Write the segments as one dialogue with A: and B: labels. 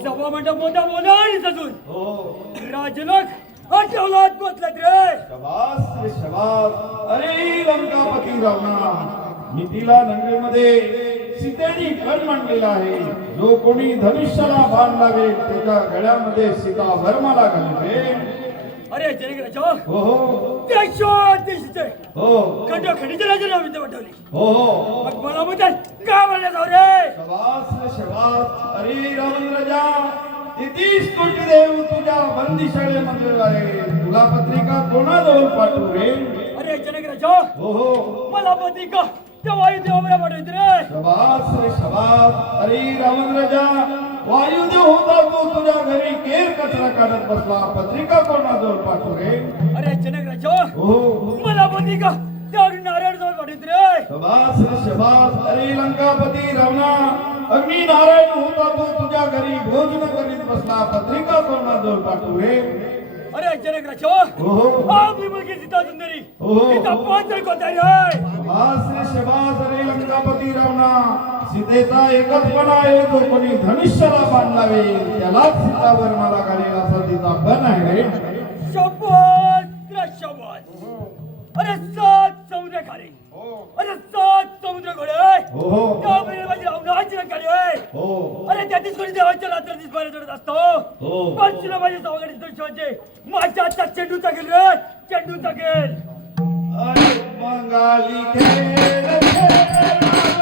A: सभा मंडप मोठा बोला आणि सजून
B: हो.
A: राजनक आठवलात पोचलात रे.
B: शबास रे शबास. अरे लंकापती रावणा मिथिला नगरीमध्ये सीतेने कण मांडलेला आहे. जो कोणी धनुष्याला बाण लावेल त्याच्या गळ्यामध्ये सीता वर्माला घालते
A: अरे जयग्राजा
B: हो हो.
A: देशो देशचे
B: हो
A: खंडो खंडीचे राजा नाव इथे वाटवली
B: हो हो.
A: मग मला म्हणतात का म्हणलं जाऊ रे?
B: शबास रे शबास अरे राजा तेहतीस कोटी देव तुझ्या बंदिशाळेमध्ये आहे तुला पत्रिका कोणाजवळ पाठवू रे?
A: अरे जनग्राजा
B: हो हो.
A: मला पती का त्या वायू देवाला पाठवते रे.
B: शबास रे शबास अरे रावण राजा वायुदेव होता तो तुझ्या घरी केर कचरा काढत बसला. पत्रिका कोणाजवळ पाठवू रे?
A: अरे जनग्राजा
B: हो
A: मला पती का? त्या नारायण जवळ पाठवते रे.
B: शबास रे शबास. अरे लंकापती रावणा अग्नी नारायण होता तो तुझ्या घरी भोजन करीत बसला. पत्रिका कोणाजवळ पाठवू रे?
A: सीता सुंदरी।
B: हो.
A: तिचा पाच कोणता रे
B: शबास रे शबास अरे लंकापती रावणा सीतेचा एकचपणा आहे जो कोणी धनुष्याला बाण लावेल त्यालाच सीतावर मला घालेल असा तिचा बन आहे.
A: शपथ शपथ अरे सात समुद्र खाली अरे सात समुद्र घोडे
B: हो. हो
A: त्या बैल माझी आहे
B: हो.
A: अरे त्या दिवशी देवाच्या रात्र दिसपायला चढत असतो?
B: हो.
A: पण तुला माझ्या सावगाडी दर्शवाचे माझ्या हातात चेंडूचा गेल रे चेंडूचा गेल
B: अरे बंगाली खेळ खेळ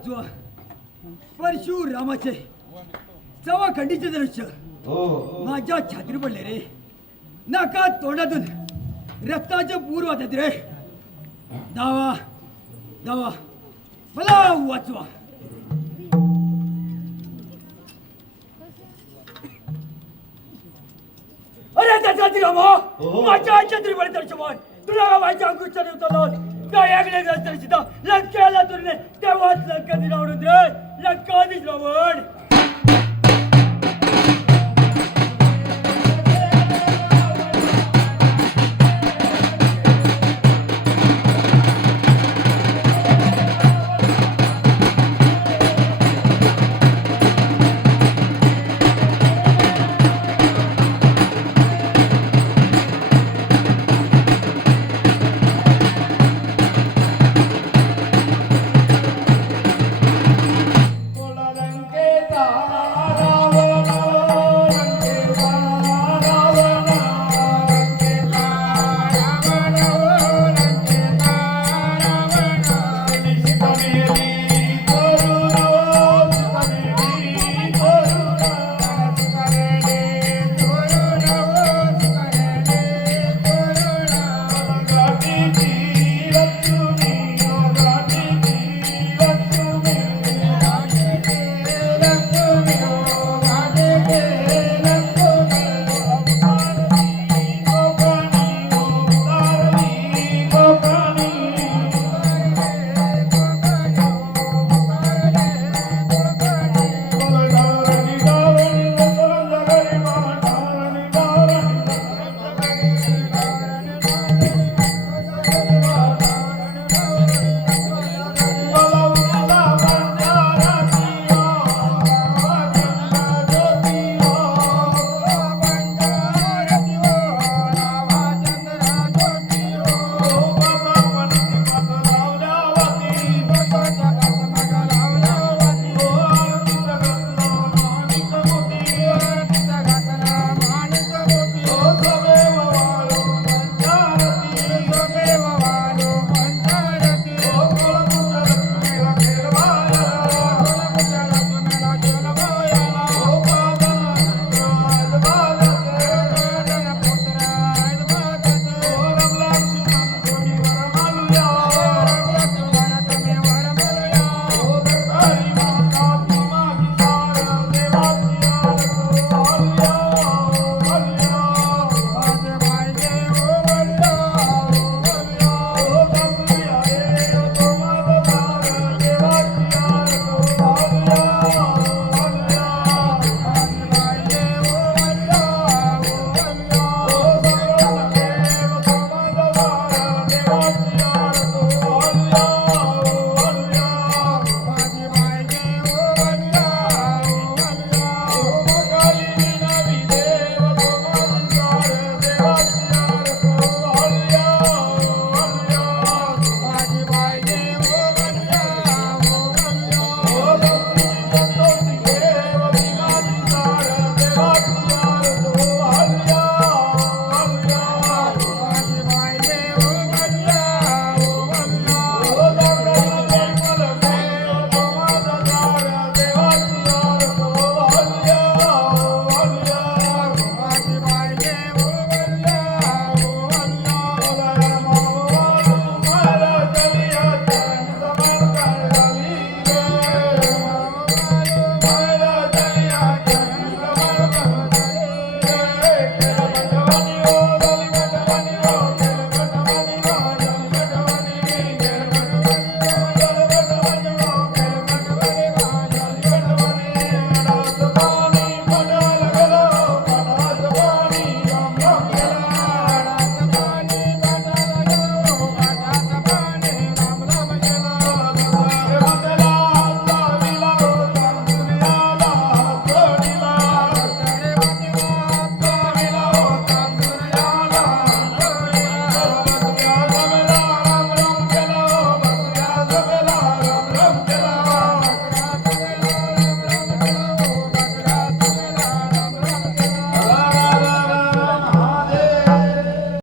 A: वाचवा परशुरामाचे सवा खंडीचे दृश्य
B: हो.
A: माझ्या छात्री पडले रे. नाका तोंडातून. रक्ताचे पूर वाटत रे. धावा धावा मला वाचवा. अरे त्याचा रामा
B: हो.
A: माझ्या छत्री पडले दर्शमान तुला माझ्या अंकुशा देवता त्या याकडे जास्त लंका दिला रे लंका दिला